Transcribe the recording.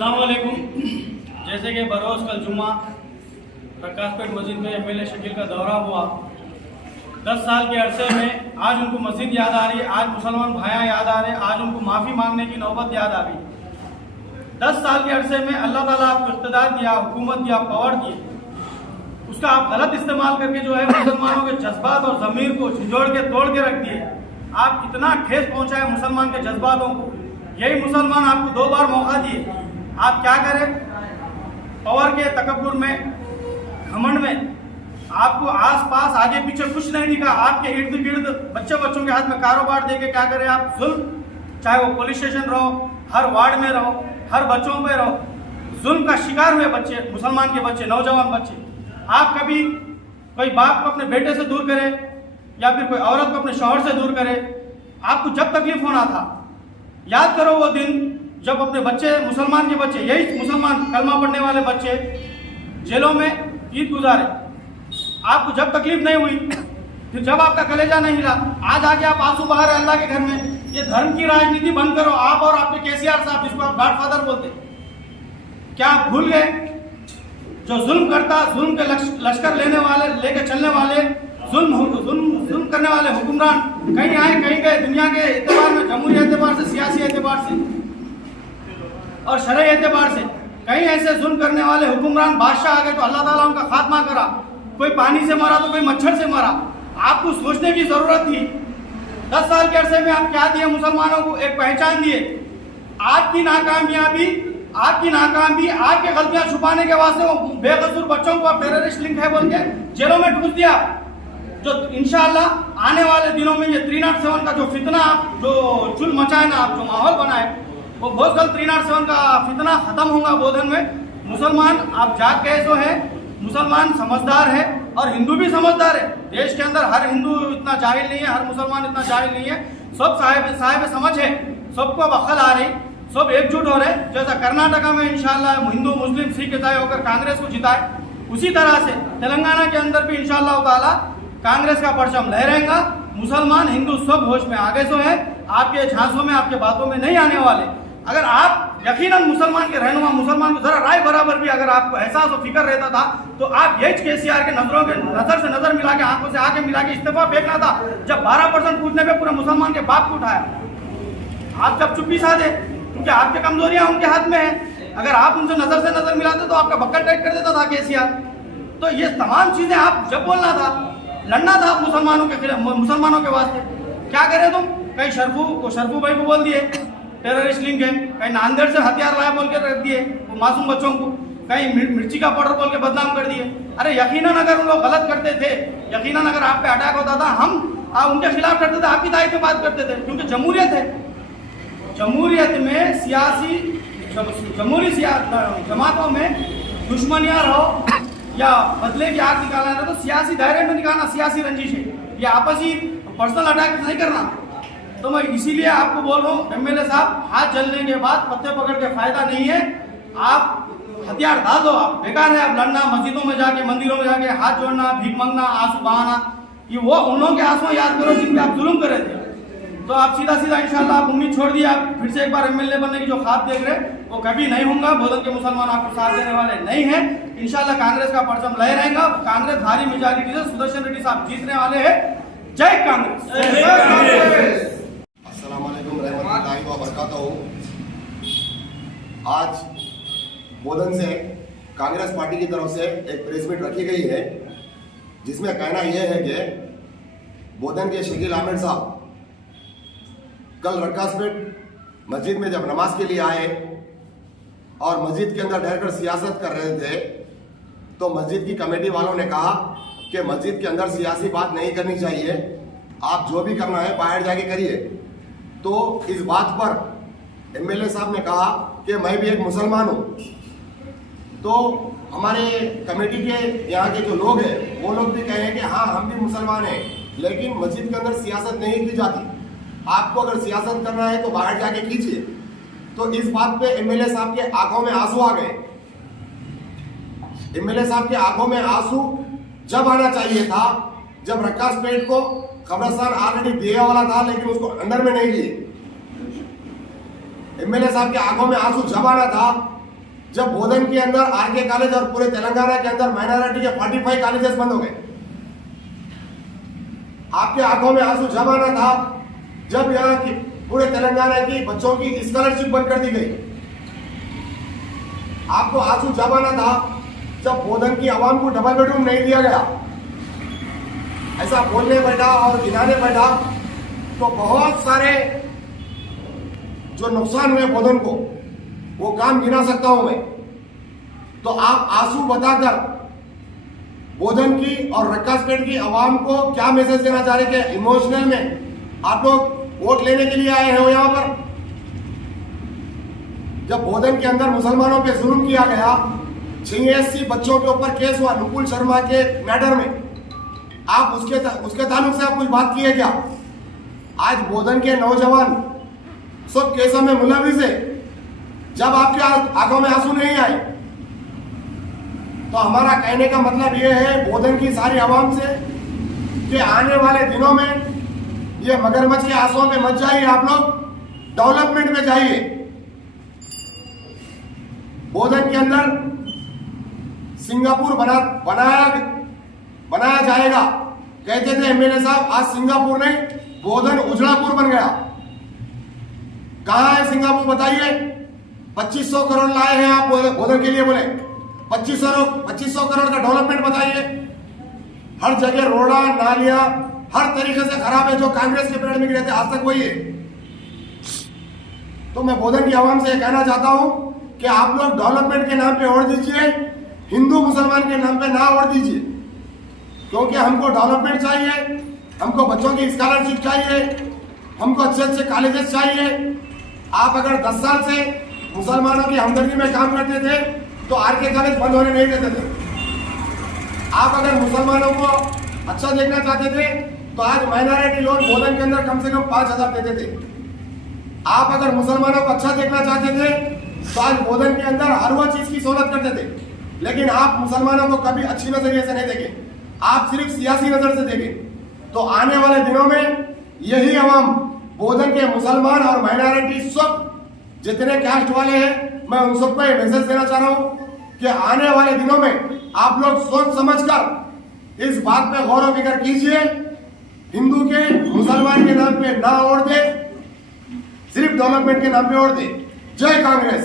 अस्सलाम वालेकुम। जैसे कि बरोज़ कल जुम्मा प्रकाशपेट मस्जिद में एमएलए शकील का दौरा हुआ। 10 साल के अरसे में आज उनको मस्जिद याद आ रही है, आज मुसलमान भाइयाँ याद आ रहे हैं, आज उनको माफ़ी मांगने की नौबत याद आ रही। 10 साल के अरसे में अल्लाह ताला आपको इक़्तिदार दिया, हुकूमत दिया, पावर दिए, उसका आप गलत इस्तेमाल करके जो है मुसलमानों के जज्बात और ज़मीर को झिझोड़ के तोड़ के रख दिए। आप इतना ठेस पहुँचाए मुसलमान के जज्बातों को। यही मुसलमान आपको 2 बार मौका दिए, आप क्या करें? पावर के तकब्बुर में, घमंड में आपको आस पास आगे पीछे कुछ नहीं दिखा। आपके इर्द गिर्द बच्चों के हाथ में कारोबार देके क्या करें आप? जुल्म, चाहे वो पुलिस स्टेशन रहो, हर वार्ड में रहो, हर बच्चों पे रहो, जुल्म का शिकार हुए बच्चे, मुसलमान के बच्चे, नौजवान बच्चे। आप कभी कोई बाप को अपने बेटे से दूर करे या फिर कोई औरत को अपने शौहर से दूर करे, आपको जब तकलीफ होना था, याद करो वो दिन जब अपने बच्चे, मुसलमान के बच्चे, यही मुसलमान कलमा पढ़ने वाले बच्चे जेलों में ईद गुजारे। आपको जब तकलीफ नहीं हुई, फिर जब आपका कलेजा नहीं हिला, आज आके आप आंसू बहा रहे अल्लाह के घर में। ये धर्म की राजनीति बंद करो। आप और आपके केसीआर साहब, जिसको आप गॉडफादर बोलते, क्या आप भूल गए? जो जुल्म करता, जुल्म के लश्कर लेके चलने वाले, जुल्म करने वाले हुक्मरान कहीं आए कहीं गए, दुनिया के एतबार में, जमहूरी एतबार से, सियासी एतबार से और शरई एतबार से कहीं ऐसे जुल्म करने वाले हुक्मरान बादशाह आ गए तो अल्लाह ताला उनका खात्मा करा। कोई पानी से मरा तो कोई मच्छर से मरा। आपको सोचने की जरूरत थी। 10 साल के अरसे में आप क्या दिए मुसलमानों को? एक पहचान दिए। आपकी नाकामी, आपकी गलतियां छुपाने के वास्ते वो बेकसूर बच्चों को आप टेररिस्ट लिंक है बोल के जेलों में ठूस दिया। जो इंशाअल्लाह आने वाले दिनों में ये 307 का जो फितना आप जो चुल मचाए ना, आप जो माहौल बनाए, वो बहुत जल्द 307 का फितना खत्म होगा बोधन में। मुसलमान आप जाग गए जो है, मुसलमान समझदार है और हिंदू भी समझदार है। देश के अंदर हर हिंदू इतना जाहिल नहीं है, हर मुसलमान इतना जाहिल नहीं है। सब साहिब समझ है, सबको अब अक्ल आ रही, सब एकजुट हो रहे। जैसा कर्नाटका में इंशाअल्लाह हिंदू मुस्लिम सिख ईसाई होकर कांग्रेस को जिताए, उसी तरह से तेलंगाना के अंदर भी इंशाअल्लाह ताला कांग्रेस का परचम लहराएगा। मुसलमान हिंदू सब होश में आगे जो है, आपके झांसों में, आपके बातों में नहीं आने वाले। अगर आप यकीनन मुसलमान के रहनुमा, मुसलमान को जरा राय बराबर भी अगर आपको एहसास और फिक्र रहता था, तो आप यही केसीआर के नजर से नजर मिला के, आंखों से आंखें मिला के इस्तीफा फेंकना था। जब 12% कूदने पे पूरे मुसलमान के बाप को उठाया, आप जब चुप्पी साधे, क्योंकि आपकी कमजोरियां उनके हाथ में है। अगर आप उनसे नजर से नजर मिलाते तो आपका बक्कल टाइट कर देता था केसीआर। तो ये तमाम चीजें आप जब बोलना था, लड़ना था मुसलमानों के खिलाफ, मुसलमानों के वास्ते, क्या करे तुम? कहीं शरफू भाई को बोल दिए टेररिस्ट लिंक है, कहीं नांदेड़ से हथियार लाया बोल के रख दिए वो मासूम बच्चों को, कहीं मिर्ची का पाउडर बोल के बदनाम कर दिए। अरे यकीनन अगर उन लोग गलत करते थे, यकीनन अगर आप पे अटैक होता था, हम उनके खिलाफ करते थे, आपकी दाई पे बात करते थे, क्योंकि जमहूरियत है। जमहूरियत में जमहूरी जमातों में दुश्मनियां रहो या बदले की आग निकालना है तो सियासी दायरे में निकालना, सियासी रंजिश है, ये आपसी पर्सनल अटैक नहीं करना। तो मैं इसीलिए आपको बोल रहा हूँ एमएलए साहब, हाथ जलने के बाद पत्ते पकड़ के फायदा नहीं है। आप हथियार डाल दो, आप बेकार है। आप लड़ना, मस्जिदों में जाके, मंदिरों में जाके हाथ जोड़ना, भीख मांगना, आंसू बहाना, ये वो उन लोगों के आंसू याद करो जिन पे आप जुल्म कर रहे थे। तो आप सीधा इंशाल्लाह आप उम्मीद छोड़ दिए, आप फिर से एक बार एमएलए बनने की जो ख्वाब देख रहे वो कभी नहीं होगा। बोधन के मुसलमान आपको साथ देने वाले नहीं है। इंशाल्लाह कांग्रेस का परचम लहराएगा। कांग्रेस भारी मेजॉरिटी से सुदर्शन रेड्डी साहब जीतने वाले हैं। जय कांग्रेस। अस्सलाम वालेकुम रहमतुल्लाहि व बरकातहू। आज बोधन से कांग्रेस पार्टी की तरफ से एक प्रेस मीट रखी गई है, जिसमें कहना यह है कि बोधन के शकील आमिर साहब कल रक्कासपेट मस्जिद में जब नमाज के लिए आए और मस्जिद के अंदर रहकर सियासत कर रहे थे, तो मस्जिद की कमेटी वालों ने कहा कि मस्जिद के अंदर सियासी बात नहीं करनी चाहिए, आप जो भी करना है बाहर जाके करिए। तो इस बात पर एमएलए साहब ने कहा कि मैं भी एक मुसलमान हूँ। तो हमारे कमेटी के यहाँ के जो लोग हैं वो लोग भी कहे कि हाँ हम भी मुसलमान हैं, लेकिन मस्जिद के अंदर सियासत नहीं की जाती। आपको अगर सियासत करना है तो बाहर जाके कीजिए। तो इस बात पे एमएलए साहब के आंखों में आंसू आ गए। एमएलए साहब के आंखों में आंसू जब आना चाहिए था जब रक्कासपेट को कब्रिस्तान ऑलरेडी दिया वाला था, लेकिन उसको अंडर में नहीं लिए। एमएलए साहब की आंखों में आंसू जब आना था जब बोधन के अंदर आरके कॉलेज और पूरे तेलंगाना के अंदर माइनॉरिटी के 45 कॉलेजेस बंद हो गए। आपके आंखों में आंसू जब आना था जब यहाँ की पूरे तेलंगाना की बच्चों की स्कॉलरशिप बंद कर दी गई। आपको आंसू जब आना था जब बोधन की आवाम को डबल बेडरूम नहीं दिया गया। ऐसा बोलने बैठा और गिनाने बैठा तो बहुत सारे जो नुकसान हुए बोधन को वो काम गिना सकता हूं मैं। तो आप आंसू बताकर बोधन की और रक्कासपेट की आवाम को क्या मैसेज देना चाह रहे कि इमोशनल में आप लोग वोट लेने के लिए आए हो यहां पर? जब बोधन के अंदर मुसलमानों पे जुल्म किया गया, 680 बच्चों के ऊपर केस हुआ नुपुल शर्मा के मैटर में, आप उसके ताल्लुक से आप कुछ बात किए क्या? आज बोधन के नौजवान सब केसों में मुलविस है। जब आपके आंखों में आंसू नहीं आए तो हमारा कहने का मतलब यह है बोधन की सारी आवाम से कि आने वाले दिनों में ये मगरमच्छ के आंसुओं पे मत जाइए, आप लोग डेवलपमेंट में जाइए। बोधन के अंदर सिंगापुर बनाया जाएगा कहते थे एमएलए साहब, आज सिंगापुर नहीं बोधन उजड़ापुर बन गया। कहां है सिंगापुर बताइए? 2500 करोड़ लाए हैं आप बोधन के लिए, बोले 2500 करोड़ का डेवलपमेंट बताइए। हर जगह रोड़ा नालियां हर तरीके से खराब है। जो कांग्रेस के पीरियड में गिरे थे आज तक वही है। तो मैं बोधन की आवाम से कहना चाहता हूं कि आप लोग डेवलपमेंट के नाम पे वोट दीजिए, हिंदू मुसलमान के नाम पे ना वोट दीजिए, क्योंकि हमको डेवलपमेंट चाहिए, हमको बच्चों की स्कॉलरशिप चाहिए, हमको अच्छे अच्छे कॉलेजेस चाहिए। आप अगर 10 साल से मुसलमानों की हमदर्दी में काम करते थे तो आरके कॉलेज बंद होने नहीं देते थे। आप अगर मुसलमानों को अच्छा देखना चाहते थे तो आज माइनॉरिटी लोन बोधन के अंदर कम से कम 5000 देते थे। आप अगर मुसलमानों को अच्छा देखना चाहते थे तो आज बोधन के अंदर हर वो चीज की सहूलत करते थे। लेकिन आप मुसलमानों को कभी अच्छी नजरिए से नहीं देखे, आप सिर्फ सियासी नजर से देखे। तो आने वाले दिनों में यही अवाम बोधन के मुसलमान और माइनॉरिटी सब जितने कास्ट वाले हैं, मैं उन सबको ये मैसेज देना चाह रहा हूं कि आने वाले दिनों में आप लोग सोच समझकर इस बात पे गौर व फिक्र कीजिए। हिंदू के मुसलमान के नाम पे ना वोट दे, सिर्फ डेवलपमेंट के नाम पे वोट दे। जय कांग्रेस।